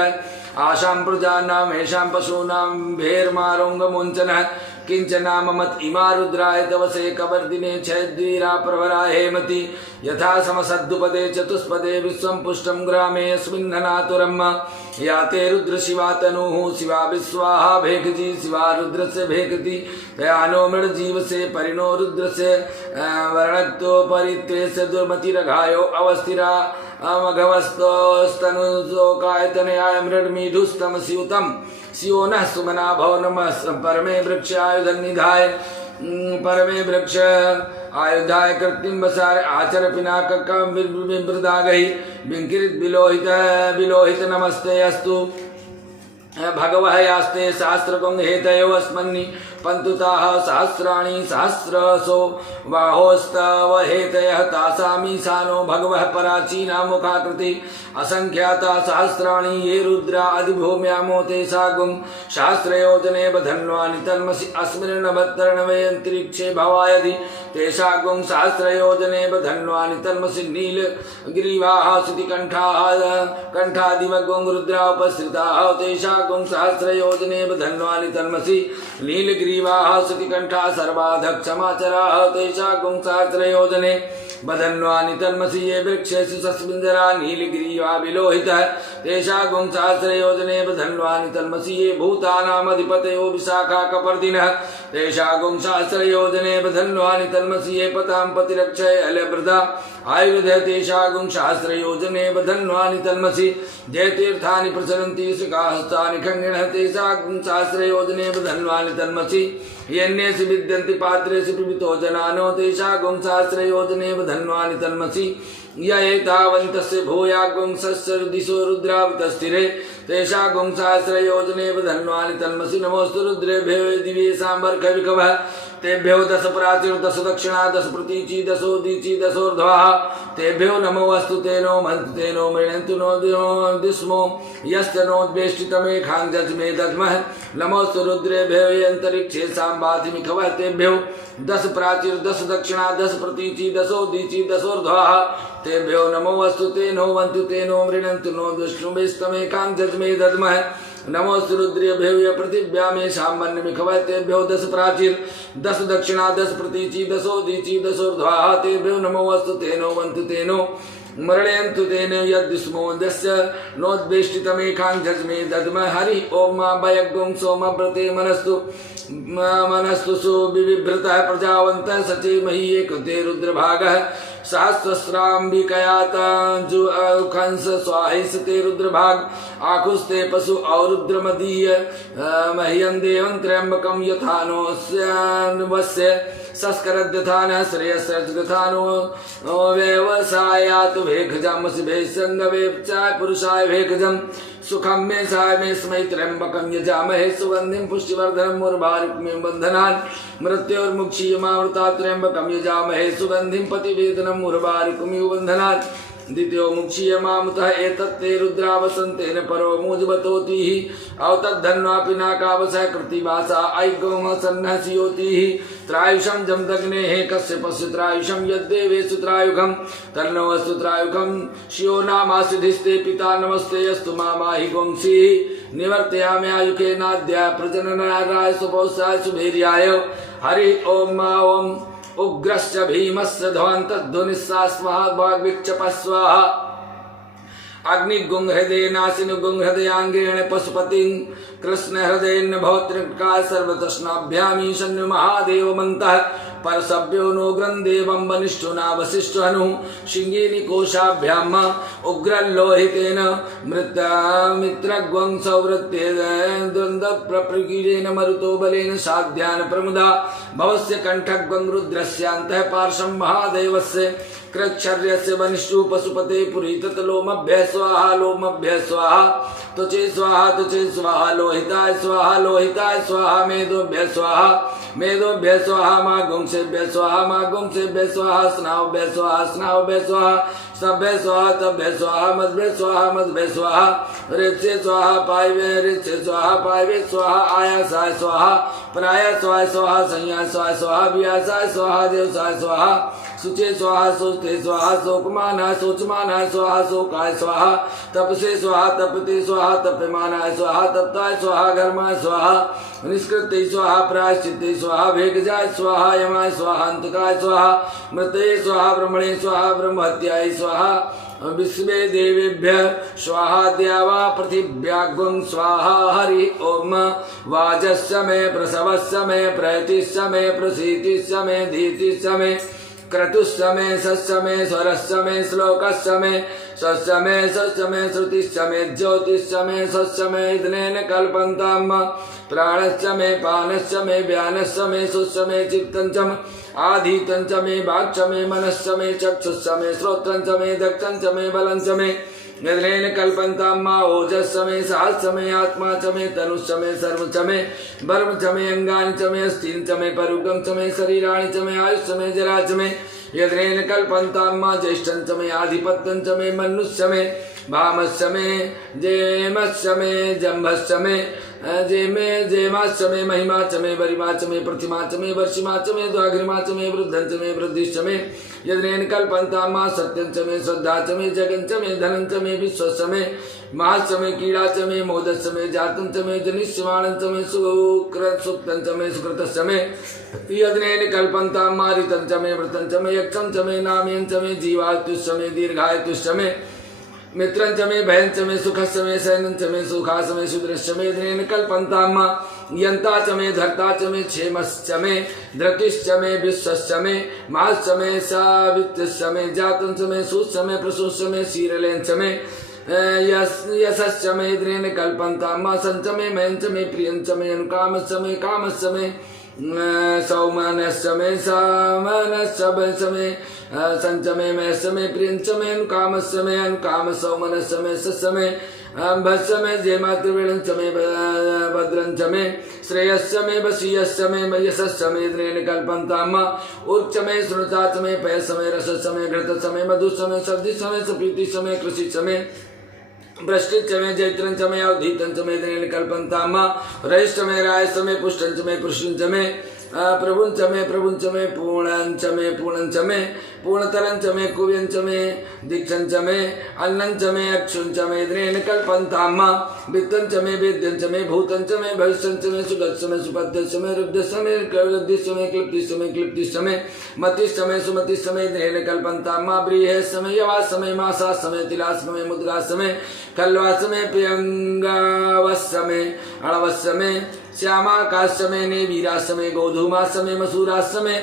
आशां प्रजानां येषां पशूनां भेर्मारोङ्गमुञ्चनः किंचना ममत इमा रुद्राय तवसे कवर्दिने छयद्वीरा प्रवरा हेमति यथा समसद्दुपदे चतुष्पदे विश्वं पुष्टं ग्रामे अस्मिन्ननातुरम् याते रुद्र शिवा तनुः शिवा विश्वाहा भेकजी शिवा रुद्र से भेकति तयानो मृड जीव से परिणो रुद्र से वर्णक्तो परित्वे से दुर्मति रघायो अवस्थिरा अमघवस्तोस्तनुकायतनयाय मृडमीढुस्तम स्यूतम शिवो नः सुमना भव नमः परमे वृक्ष आयुधं निधाय परमे वृक्ष आयुधाय कृत्रिम बसार आचर पिनाकं विमृदागहि विंकिरित विलोहित नमस्ते अस्तु भगवः यास्ते सहस्रगं हेतयो अस्मन्नि पंतुताः सहस्राणि सहस्रसो बाहोस्तव हेतयः तासामीशानो भगवः पराचीना मुखाकृति असंख्याता सहस्राणि ये रुद्रा अधिभूम्यामो तेषागुं सहस्रयोजने बधन्वानि तन्मसि अस्मिन्नभत्तर्णवयन्तरिक्षे भवायधि तेषागुं सहस्रयोजने बधन्वानि तन्मसि नीलग्रीवाः श्रुतिकण्ठाः कण्ठादिवगुं रुद्रा उपसृताः तेषागुं सहस्रयोजने बधन्वानि तन्मसि नीलग्रीवाः श्रुतिकण्ठाः सर्वाधक्षमाचराः तेषागुं सहस्रयोजने बधन्वानि तन्मसि ये वृक्षेषु सस्मिञ्जरा नीलगिरिवा विलोहितः तेषागुं सहस्रयोजने बधन्वानि तन्मसि ये भूतानामधिपतयो विशाखा कपर्दिनः तेषागुं सहस्रयोजने बधन्वानि तन्मसि ये पतां पतिरक्षय अलभृता आयुर्धय तेषागुं सहस्रयोजने बधन्वानि तन्मसि ये तीर्थानि प्रचलन्ति सुखाहस्तानि खण्डिनः तेषागुं सहस्रयोजने बधन्वानि तन्मसि यन्नेषु विद्यन्ति पात्रेषु पिबतो जनानो तेषागुं सहस्रयोजने बधन्वानि तन्मसि य एतावन्तस्य भूयागुं सस्यदिशो रुद्रावतस्थिरे तेषागुं सहस्रयोजने बधन्वानि तन्मसि नमोऽस्तु रुद्रेभ्यो दिवेशां वर्षविकवः तेभ्यो दश प्राचीर दश दक्षिणा दश प्रतीचि दशोदीचि दशोर्ध्वः तेभ्यो नमो अस्तु तेनो मन्तु तेनो मृणन्तु नो दिस्मो यस्य नोद्वेष्टितमेखां जज्मे दद्मः नमोऽस्तु रुद्रेभ्यो यन्तरिक्षे सांबातिमिखवः तेभ्यो दश प्राचीर दश दक्षिणा दश प्रतीचि दशोदीचि दशोर्ध्वः तेभ्यो नमो अस्तु तेनो मन्तु तेनो मृणन्तु नो दुष्टुमेस्तमेकां जज्मे दद्मः नमोस्तु रुद्रेभ्यो पृथिव्यामेषां मन्यमिखवः तेभ्यो दश प्राचीर दश दक्षिणा दश प्रतीचि दशोदीचि दशोर्ध्वः तेभ्यो नमो अस्तु तेनो मन्तु तेनो मरणयन्तु तेन यद्विस्मो दस्य नोद्वेष्टितमेकां जज्मे दद्मः हरि ओम भयगुं सोमव्रते मनस्तु सो विविभृतः प्रजावन्तः सचेमहि एकते रुद्रभागः सहस्रस्राम्बिकयातांस स्वाहिस्ते रुद्रभाग आकुस्ते पशु और रुद्रमदीय मह्यं देवं त्र्यंबकं यथानो वस्य संस्करद्यथानः श्रेयस्यथानो व्यवसायातु भेखजं भेषंगवे चाय पुरुषाय भेखजं सुखं मे साय मे स्मै त्र्यंबकं यजामहे सुगंधिं पुष्टिवर्धनं मुर्भारुक्मिं बन्धनान् मृत्योर्मुक्षीयमावृता त्र्यंबकं यजामहे सुगंधिं पतिवेदनं मुर्भारुक्मिं बन्धनान् द्वितीयो मुक्षीयमामुतः एतत्ते रुद्रावसन्तेन परो मुजबतोतिः अवतद्धन्वा पिनाकावसः कृतिवासा ऐगोमः सन्नः सियोतिः त्रायुषं जमदग्नेः कश्यपस्य त्रायुषं यद्देवेषु त्रायुगं तन्नोऽस्तु त्रायुगं शियो नामासिधिस्ते पिता नमस्ते अस्तु मामाहि गोंसीः निवर्तयाम्यायुकेनाद्या प्रजननाय सुपौषाय सुभीर्याय हरि ओम ओम उग्रश्च भीमस्य ध्वन्तध्वनिस्सा स्वाहा वाग्विक्षपः स्वाहा अग्निगुं हृदये नासिनुगुं हृदयाङ्गेण पशुपतिं कृष्ण हृदयेन भवत्रिका सर्वतृष्णाभ्यामीशन्य महादेवमन्तः परसभ्यो नो ग्रन्देवं वनिष्ठुना वसिष्ठनु शिङ्गिनि कोशाभ्याम उग्रल्लोहितेन मित्रग्वं सौवृत्तेन द्वन्द्वप्रप्रकीरेण मरुतो बलेन साध्यान् प्रमुदा भवस्य कण्ठग्वं रुद्रस्यान्तः पार्श्वं महादेवस्य कृच्छर्यस्य वनिष्ठु पशुपते पुरीतत लोमभ्य स्वाहा लोमभ्य स्वाहा त्वचे स्वाहा लोहिताय स्वाहा मेदोभ्य स्वाहा मागुंसेभ्य स्वाहा स्नाभ्य स्वाहा सभ्य स्वाहा तभ्य स्वाहा मद्भ्य स्वाहा ऋत्से स्वाहा पायवे स्वाहा आयासाय स्वाहा प्रायासाय स्वाहा संयासाय स्वाहा व्यासाय स्वाहा देवसाय स्वाहा सुचे स्वाहा सोचते स्वाहा शोकमानाय स्वाहा शोकाय स्वाहा तपसे स्वाहा तपते स्वाहा तप्यमानाय स्वाहा तप्ताय स्वाहा घर्माय स्वाहा निष्कृते स्वाहा प्रायश्चित्ते स्वाहा भेगजाय स्वाहा यमाय स्वाहा अंतकाय स्वाहा मृतये स्वाहा ब्रह्मणे स्वाहा ब्रह्महत्याय स्वाहा विश्वे देवेभ्य स्वाहा द्यावा पृथिव्याग्ं स्वाहा हरि ओम वाजस्य मे प्रसवस्य मे प्रयतिस्य मे प्रसीतिस्य मे धीतिस्य मे क्रतुस्य मे सस्य मे स्वरस्य मे श्लोकस्य मे सस्य मे श्रुतिस्य मे ज्योतिस्य मे सस्य मे इदनेन कल्पन्ताम् प्राणस्य मे पानस्य मे व्यानस्य मे सुस्य मे चित्तञ्च आधीतञ्च मे वाक्च मे मनस्य मे चक्षुस्य मे श्रोत्रञ्च मे दक्षञ्च मे बलञ्च मे यद्रेन कल्पन्ताम् ओजस्य मे सहस्य मे आत्मा च मे तनुश्च मे सर्वं च मे वर्म च मे अंगानि च मे अस्थिं च मे परुगं च मे शरीराणि च मे आयुश्च मे जरा च मे यद्रेन कल्पन्ताम् ज्येष्ठं च मे आधिपत्यं च मे मनुष्य मे भामस्य मे जेमस्य मे जम्भस्य मे जेमाच मे महिमा च मे वरिमा च मे प्रतिमा च मे वर्षिमा च मे द्वाघ्रिमा च मे वृद्धं च मे वृद्धिश्च मे यद्रेन कल्पन्ताम् सत्यं च मे श्रद्धा च मे जगं च मे धनं च मे विश्वस्य मे महश्च मे कीड़ा च मे मोदस्य मे जातं च मे जनिष्यमाणं च मे सुक्तं च मे सुकृतस्य मे यद्रेन कल्पन्ताम् ऋतं च मे व्रतं च मे यक्षं च मे नाम्यं च मे जीवायुष्य मे दीर्घायुष्य मे मित्रं च मे भयं च मे सुखस्य मे सैनं च मे सुखास मे सुदृश्य मे यद्रेन कल्पन्ताम् यन्ता च मे धर्ता च मे क्षेमश्च मे धृतिश्च मे विश्वश्च मे महश्च मे सावित्यश्च मे जातं च मे सुश्च मे प्रसूश्च मे शीरलेन च मे यशश्च मे यद्रेन कल्पन्ताम् सञ्च मे मयं च मे प्रियं च मे अनुकामश्च मे कामश्च मे सौमनस्य मे सामनस्य मे संच मे मयस्य मे प्रियंच मे अनुकामस्य मे अनुकाम सौमनस्य मे सस्य मे भस्य मे जेमात्रिवेणं च मे भद्रं च मे श्रेयस्य मे वशीयस्य मे यशस्य मे यद्रेन कल्पन्ताम् उच्च मे श्रुता च मे पयस्य मे रसस्य मे घृतस्य मे मधुस्य मे सब्दिस्य मे सप्रीतिस्य मे कृषिस्य मे वृष्टिश्च मे जैत्रं च मे अवधीतं च मे यद्रेन कल्पन्ताम् रयश्च मे रायश्च मे पुष्टं च मे पुष्टिं च मे प्रभुंच मे पूर्णंच मे पूर्णंच मे पूर्णतरंच मे कुव्यंच मे दीक्षंच मे अन्नंच मे अक्षुंच मे यद्रेन कल्पन्ताम् वित्तंच मे वेद्यंच मे भूतंच मे भविष्यंच मे सुगतस्य मे सुपद्यस्य मे रुद्धस्य मे रुद्धिस्य मे क्लिप्तिस्य मे मतिश्च मे सुमतिश्च मे यद्रेन कल्पन्ताम् ब्रीहस्य मे यवास्य मे मासास्य मे तिलास्य मे मुद्गास्य मे कल्वास्य मे प्रियंगावस्य मे अणवस्य मे श्यामाकाश्च मे नेवीराश्च मे गोधूमाश्च मे मसूराश्च मे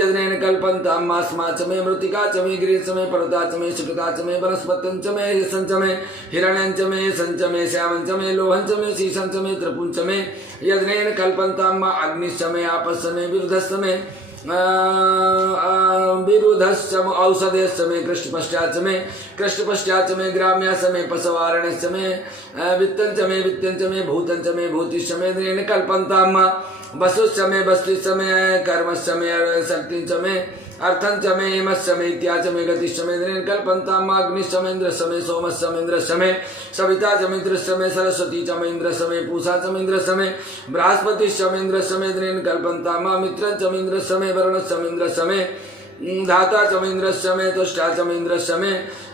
यद्रेन कल्पन्ताम् मास्माच मे मृत्तिका च मे गिरिश्च मे पर्वता च मे शुक्रता च मे वनस्पत्यं च मे यशंच मे हिरण्यं च मे संच मे श्यामं च मे लोहं च मे शीशं च मे त्रिपुं च मे यद्रेन कल्पन्ताम् अग्निश्च मे आपश्च मे विरुधश्च मे विरुधश्च औषधश्च मे कृष्णपश्चाच्च मे ग्राम्याश्च मे पशवारण्यश्च मे वित्तं च मे भूतं च मे भूतिश्च मे यद्रेन कल्पन्ताम् वसुश्च मे वस्तिश्च मे कर्मश्च मे शक्तिं च मे अर्थं च मे यमश्च मे इत्याच मे गतिश्च मे यद्रेन कल्पन्ताम् अग्निश्च मे इन्द्रश्च मे सोमश्च मे इन्द्रश्च मे सविता च मे इन्द्रश्च मे सरस्वती च मे इन्द्रश्च मे पूषा च मे इन्द्रश्च मे बृहस्पतिश्च मे इन्द्रश्च मे यद्रेन कल्पन्ताम् मित्रं च मे इन्द्रश्च मे वरुणश्च मे इन्द्रश्च मे धाता च मे इन्द्रश्च मे तुष्टा च मे इन्द्रश्च मे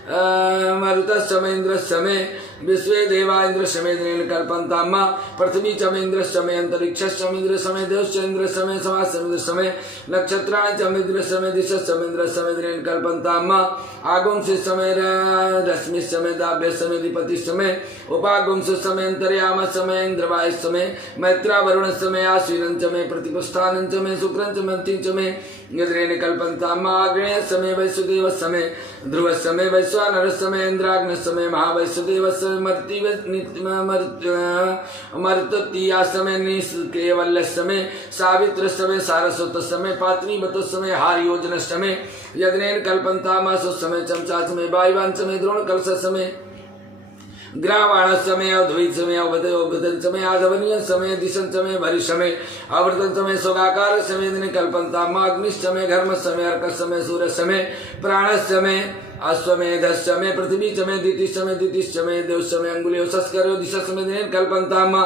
मरुतश्च मे इन्द्रश्च मे विश्वे देवा इन्द्रश्च मे यद्रेन कल्पन्ताम् पृथ्वी च मे इन्द्रश्च मे अन्तरिक्षश्च मे इन्द्रश्च मे देवश्च इन्द्रश्च मे समाश्च मे इन्द्रश्च मे नक्षत्राणि च मे इन्द्रश्च मे दिशश्च मे इन्द्रश्च मे यद्रेन कल्पन्ताम् आगुंसिश्च मे रश्मिश्च मे दाभ्यश्च मे अधिपतिश्च मे उपागुंसिश्च मे अन्तर्यामश्च मे इन्द्रवायुश्च मे मैत्रा वरुणश्च मे आश्विनं च मे प्रतिपस्थानं च मे शुक्रं च मे अन्तिं च मे यद्रेण कल्पन्ताम् आग्नेय समय वैश्वदेव समय ध्रुव समय वैश्वानर समय इंद्राग्न समय महावैश्वदेव समय मर्ततीया समय निष्केवल्य समय सावित्र समय सारस्वत समय पात्नीवत समय हारियोजन समय यज्ञेन कल्पन्तामासु समय चमचा समय वायुवान समय द्रोण कलश समय ग्रावाण समय अद्वैत समय अवधन समय आधवनीय समय दिशन समय भरी समय अवर्तन समय सोगाकार समय दिन कल्पन्ताम अग्निश समय घर्म समय अर्क समय सूर्य समय प्राण समय अश्वमेध समय पृथ्वी समय दिति समय देव समय अंगुलियो संस्कार दिशा समय दिन कल्पन्ताम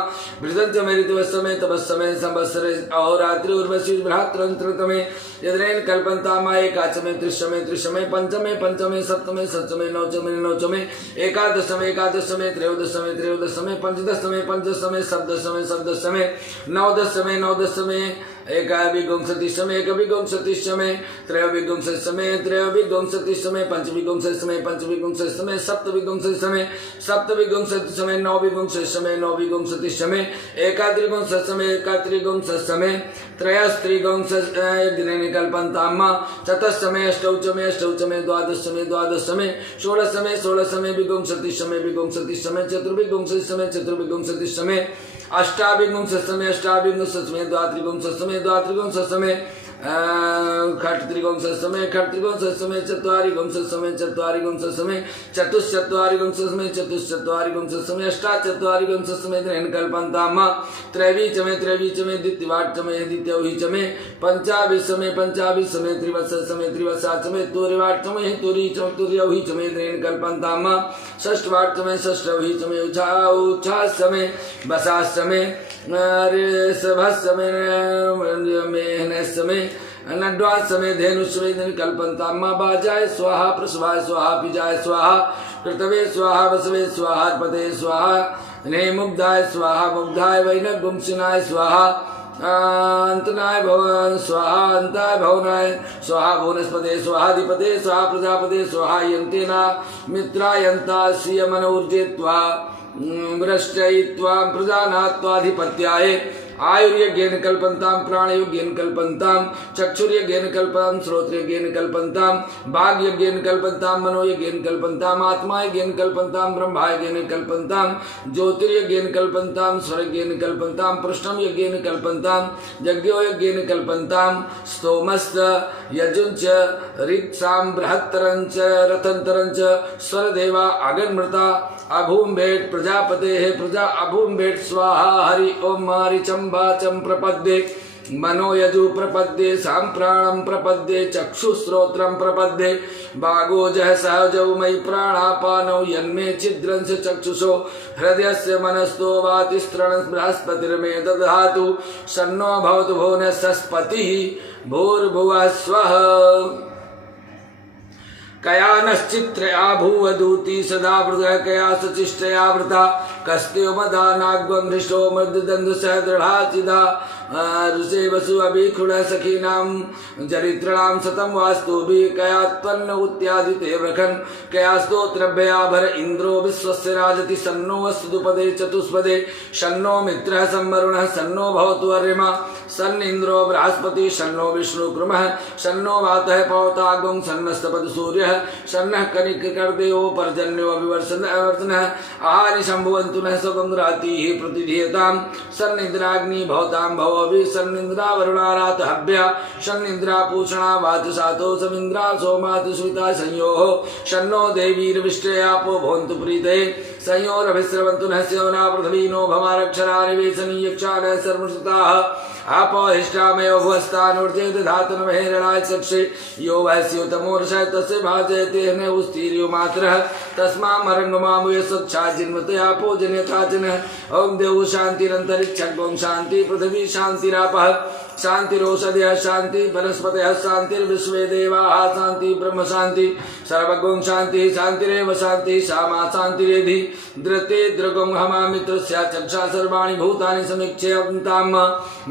वृद्धन समय ऋतु समय तपस समय संवत्सर अहोरात्रि उर्वशी बृहत्रंत्र तमे यद्रेन कल्पन्ताम एकाचमे त्रिशमे पंचमे सप्तमे नवचमे एकादशमे त्रयोदशमे पंचदशमे सप्तदशमे नवदशमे एकाविंशति समय त्रयोविंशति समय पंचविंशति समय सप्तविंशति समय नवविंशति समय एकात्रिविंशति समय त्रयस्त्रिविंशति कल्पन्ताम चतुष्समय अष्टौचमे द्वादशमे षोडशमे विंशति समय चतुर्विंशति समय अष्टाविंशति समय द्वात्रिविंशति समय खट्त्रिविंशति समय चत्वारिविंशति समय चतुश्चत्वारिविंशति समय अष्टाचत्वारिविंशति समय कल्पन्ताम त्रैवीचमे द्वितीयौहिचमे पंचाविशमे त्रिवत्समे तुर्यौहिचमे कल्पन्ताम षष्ठौहिचमे उच्छासमे वसासमे ऋषभसमे मेहनसमे नड्वासमे धेनुसमे कल्पन्ताम बाजाय स्वाहा प्रसवाय स्वाहा पिजाय स्वाहा कृतवे स्वाहा वसवे स्वाहा पते स्वाहा नेमुग्धाय स्वाहा मुग्धाय वैनगुंसिनाय स्वाहा अंतनाय भवन स्वाहा अंताय भवनाय स्वाहा भुवनस्पते स्वाहाधिपते स्वाहा प्रजापते स्वाहा यन्तेना मित्रायन्ता श्रियमनोर्जेत्वा वृष्टयित्वा प्रजानात्वाधिपत्याय आयुर्यज्ञेन कल्पन्ताम प्राणयज्ञेन कल्पन्ताम चक्षुर्यज्ञेन कल्पन्ताम श्रोत्रयज्ञेन कल्पन्ताम वाग्यज्ञेन कल्पन्ताम मनोयज्ञेन कल्पन्ताम आत्मायज्ञेन कल्पन्ताम ब्रह्मायज्ञेन कल्पन्ताम ज्योतिर्यज्ञेन कल्पन्ताम स्वरयज्ञेन कल्पन्ताम पृष्ठम यज्ञेन कल्पन्ताम यज्ञोयज्ञेन कल्पन्ताम स्तोमश्च यजुंच ऋक्साम बृहत्तरंच रथंतरंच स्वरदेवा अगन्मृता अभूम्भेट प्रजापते प्रजा अभूम्भेट स्वाहा हरि ओम मारिचम वाचम प्रपद्ये मनो यजु प्रपद्ये सांप्राणम प्रपद्ये चक्षुश्रोत्रम प्रपद्ये बागोजः सहजौ मयि प्राणापानौ यन्मे छिद्रंस चक्षुषो हृदयस्य मनस्तो वातिस्त्रणं बृहस्पतिर्मे दधातु सन्नो भवतु भुवनस्पतिः भूर्भुवः स्वः कयानश्चित्रया भूवदूती सदा वृदः कया सचिष्टया वृता कस्त्यो मदानाग्वं हृष्टो मृददन्दुसः दृढाचिदा ऋषे वसु अभिखुण सखीनां चरित्राणां शतं वास्तुभिः कयात्पन्न उत्यादिते व्रखन् कया स्तोत्रभ्याभर इन्द्रो विश्वस्य राजति सन्नो वस्तुपदे चतुष्पदे शन्नो मित्रः संवरुणः सन्नो भवतु अर्यमा सन्निन्द्रो बृहस्पति शन्नो विष्णुक्रमः शन्नो वातः पवतागुं सन्नस्तपद सूर्यः शन्नः कनिकर्देवो पर्जन्यो अभिवर्षणः आहानि शम्भुवन्तु नः स्वगं रातिः प्रतिधीयतां सन्निद्राग्नि भवतां भवभि सन्निन्द्रा वरुणारात हव्या सन्निन्द्रा पूषणा वातसातो समिन्द्रा सोमातु सुविता संयोः शन्नो देवीर्विष्टयापो भवन्तु प्रीते संयोरभिस्रवन्तु नः स्योना पृथ्वीनो भवारक्षराणि वेसनीयक्षाणः सर्वसुताः आपोहिष्टामयो भुवस्तानुर्जे दधातनमहेरणाय चक्षे यो वैस्योतमोर्षः तस्य भाजयते न उस्तीर्यो मात्रः तस्मामरङ्गमामुय स्वच्छा जिन्मतया पूजन्यथाचनः ओम देव शान्तिरन्तरिक्षं शान्ति पृथ्वी शान्तिरापः शान्तिरोषधयः शान्ति वनस्पतयः शान्तिर्विश्वे देवाः शान्ति ब्रह्म शान्ति सर्वगुं शान्ति शान्तिरेव शान्ति सामा शान्तिरेधि द्रते द्रगुं हमा मित्रस्य चक्षा सर्वाणि भूतानि समीक्षे अवन्ताम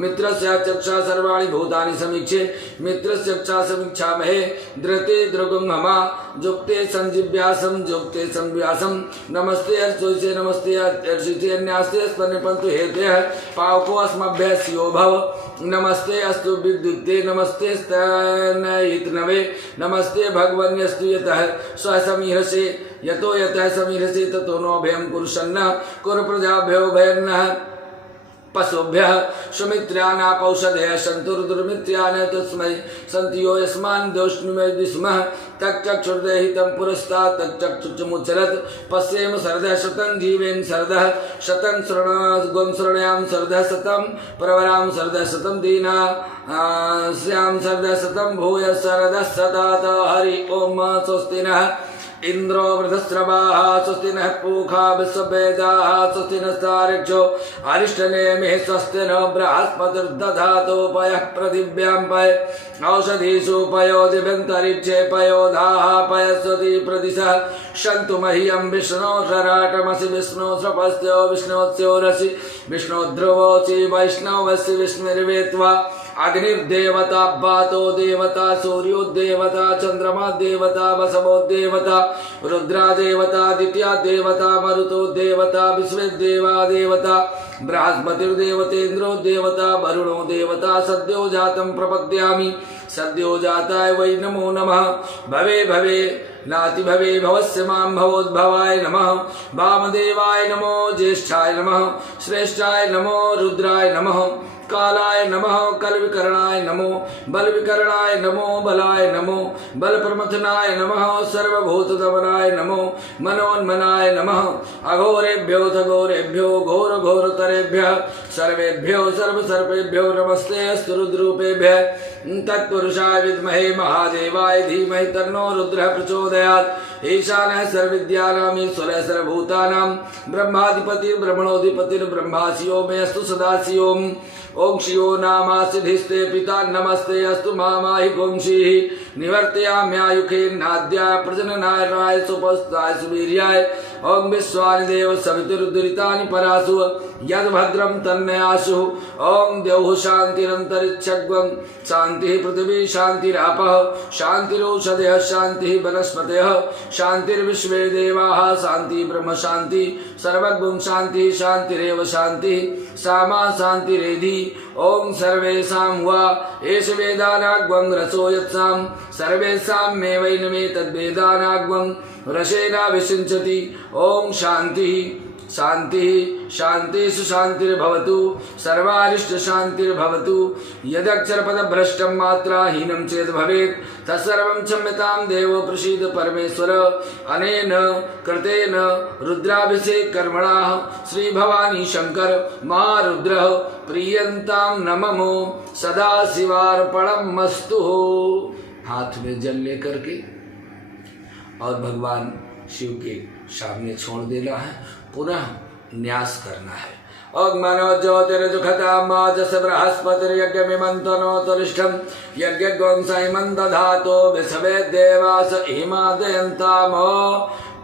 मित्रस्य चक्षा सर्वाणि भूतानि समीक्षे मित्रस्य चक्षा समीक्षामहे द्रते द्रगुं हमा जुक्ते संजीव्यासं जुक्ते संव्यासं नमस्ते अर्चोसे नमस्ते अर्चिते अन्यास्ते स्पन्नपन्तु हेतयः पावको अस्मभ्यः स्यो भव नमस्ते नमस्ते अस्तु विद्युते नमस्ते स्तनयितनवे नमस्ते भगवन्यस्तु यतः स्वसमीहसे यतो यतः समीहसे ततो नो भयं कुरुषन्न कुरु प्रजाभ्यो भयन्नः पशुभ्यः सुमित्राणापौषधयः सन्तुर्दुर्मित्र्यान् तस्मै सन्तियो यस्मान् दोष्णुमेदिस्मः तच्चक्षुर्देहितं पुरस्तात् तच्चक्षुमुच्चरत् पश्येम शरदः शतं जीवेन शरदः शतं शरणं शरण्यां शरदः शतं प्रवरां शरदः शतं दीना श्यां शरदः शतं भूय शरदः शतात हरि ओम स्वस्ति नः इंद्रो वृधस्रवाः स्वस्ति नः पूषा विश्ववेदाः स्वस्ति नस्तार्क्ष्यो अरिष्टनेमिः स्वस्ति नो बृहस्पतिर्दधातु पयः पृथिव्यां पय औषधीषु पयो दिव्यन्तरिक्षे पयोधाः पयस्वती प्रदिशः सन्तु मह्यं विष्णो शराटमसि विष्णो श्रपस्यो विष्णोत्स्योरसि विष्णो ध्रुवोऽसि वैष्णवस्य विष्णुर्वेत्वा अग्निर्देवता वातो देवता सूर्यो देवता चंद्रमा देवता वसवो देवता रुद्रा देवता दित्या देवता मरुतो देवता विश्वेदेवा देवता बृहस्पतिर्देवतेन्द्रो देवता वरुणो देवता सद्यो जातं प्रपद्यामि सद्यो जाताय वै नमो नमः भवे भवे नाति भवे भवस्य मां भवोद्भवाय नमः वामदेवाय नमो ज्येष्ठाय नमः श्रेष्ठाय नमो रुद्राय नमः कालाय नमः कलविकरणाय नमो बलविकरणाय नमो बलाय नमो बलप्रमथनाय नमः सर्वभूतदमनाय नमो मनोन्मनाय नमः अघोरेभ्यो घोरेभ्यो घोर घोरतरेभ्यः सर्वेभ्यो सर्वसर्पेभ्यो नमस्ते अस्तु रुद्रूपेभ्यः तत्पुरुषाय विद्महे महादेवाय धीमहि तन्नो रुद्रः प्रचोदयात् ईशानः सर्वविद्यानां ईश्वरः सर्वभूतानां ब्रह्माधिपतिर्ब्रह्मणोऽधिपतिर्ब्रह्मासियो मे अस्तु सदाशिवम् ओं शिवो नामासिधिस्ते पिता नमस्ते अस्तु मामाहि पुंसीः निवर्तयाम्यायुखे नाद्याय प्रजननाय सुपस्ताय सुवीर्याय ओं विश्वानि देव सवितुर्दुरितानि परासु यद्भद्रं तन्मयासु ओं द्यौः शान्तिरन्तरिक्षगं शान्तिः पृथिवी शान्तिरापः शान्तिरौषधयः शान्तिः वनस्पतयः शान्तिर्विश्वे देवाः शान्ति ब्रह्म शान्ति सर्वगुण शान्ति शान्तिरेव शान्तिः सामा शान्तिरेधि ओं सर्वेषां वा एष वेदानाग्वं रसो यत्सां सर्वेषां मे वैनमे तद्वेदानाग्वं रसेना विसिञ्चति ओं शान्तिः शान्तिः शान्तिषु शान्तिर्भवतु सर्वारिष्ट शान्तिर्भवतु यदक्षरपदभ्रष्टं मात्राहीनं चेत् भवेत् तत्सर्वं क्षम्यतां देव प्रसीद परमेश्वर अनेन कृतेन रुद्राभिषेक कर्मणः श्री भवानी शंकर महारुद्रः प्रीयन्तां नमो सदा शिवार्पणमस्तु। हाथ में जल लेकर के और भगवान शिव के सामने छोड़ देना है, पुनः न्यास करना है। ओं मनो ज्योतिर्जुखता माजस बृहस्पतिर्यज्ञमिमन्तनो तुलिष्ठं यज्ञगों सैमन्दधातो विसवे देवास हिमादयन्तामो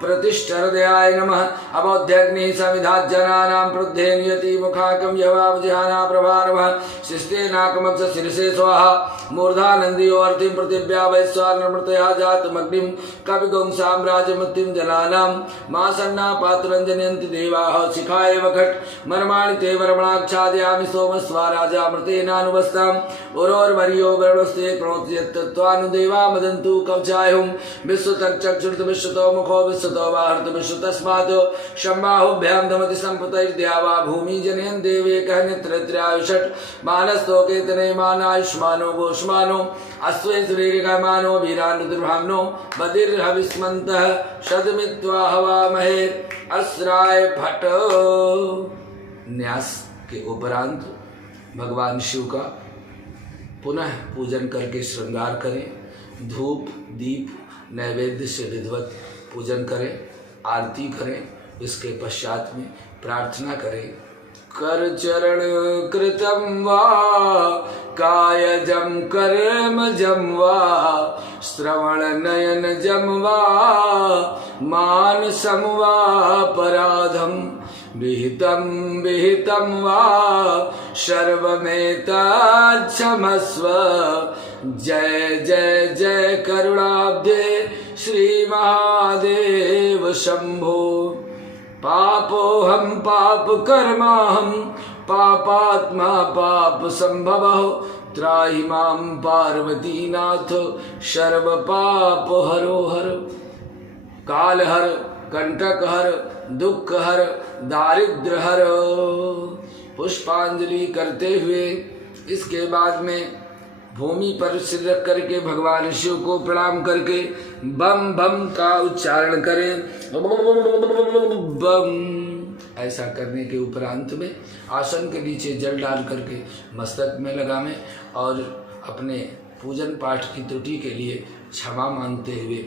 प्रतिष्ठहृदयाय नमः। अबोध्यग्निः समिधाज्जनानां पृद्धे नियति मुखाकं यवावजिहाना प्रभानवः शिस्तेनाकमक्ष शीर्षे स्वाहा मूर्धानन्दियो अर्थिं पृथिव्या वैश्वानरमृतया जातमग्निं कविगुं साम्राज्यमतिं जलानां मासन्ना पात्रञ्जनयन्ति देवाः शिखाय वखट् मर्माणि ते वर्मणाक्षादयामि सोमस्वा राजामृतेनानुवस्ताम् उरोर्वर्यो वरुणस्ते प्रणोति यत्तत्त्वानुदेवा मदन्तु कवचायुं विश्वतच्चक्षुर्त विश्वतो मुखो विश्वतो वाहर्त विश्व तस्मात् शम्बाहुभ्यां दमति सम्पतैर्द्यावा भूमि जनयन् देवेकः नेत्रत्रयायुषट् मानस्तोके तने मानायुष्मानो गोष्मानो अश्वे सुरेरिकमानो वीरानुर्भाम्नो बदिर्हविस्मन्तः शतमित्वा हवामहे अस्राय फट। न्यास के उपरांत भगवान शिव का पुनः पूजन करके श्रृंगार करें, धूप दीप नैवेद्य से विधिवत पूजन करें, आरती करें। इसके पश्चात में प्रार्थना करें। कर चरण कृतं वा कायजं कर्मजं वा श्रवण नयन जं वा मानसं वा पराधं विहितं विहितं वा सर्वमेतत् क्षमस्व। जय जय जय करुणाब्धे श्री महादेव शंभो। पापोऽहं पाप कर्माहं पापात्मा पाप संभवः त्राहि मां पार्वती नाथ सर्व पाप हरो हर। काल हर, कंटक हर, दुख हर, दारिद्र हर। पुष्पांजलि करते हुए इसके बाद में भूमि पर सिर रख करके भगवान शिव को प्रणाम करके बम बम का उच्चारण करें। बम ऐसा करने के उपरांत में आसन के नीचे जल डाल करके मस्तक में लगावें और अपने पूजन पाठ की त्रुटि के लिए क्षमा मांगते हुए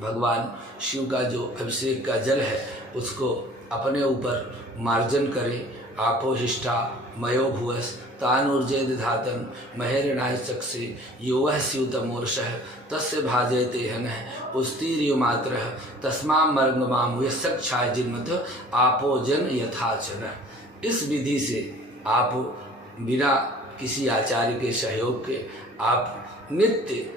भगवान शिव का जो अभिषेक का जल है उसको अपने ऊपर मार्जन करें। आपो हिष्ठा मयो भुवस तानुर्जेद धातन महेरणाय चक्षे यो वह स्यूतमूर्षः तस्य भाजयते हनः पुस्तीर्यो मात्रः तस्मा मर्गमाम यक्षाय जिन्मथ आपो जन यथाचन। इस विधि से आप बिना किसी आचार्य के सहयोग के आप नित्य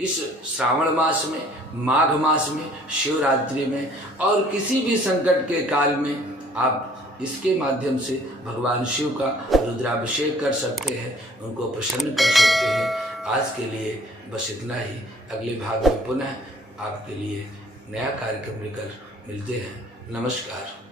इस श्रावण मास में, माघ मास में, शिवरात्रि में और किसी भी संकट के काल में आप इसके माध्यम से भगवान शिव का रुद्राभिषेक कर सकते हैं, उनको प्रसन्न कर सकते हैं। आज के लिए बस इतना ही। अगले भाग में पुनः आपके लिए नया कार्यक्रम लेकर मिलते हैं। नमस्कार।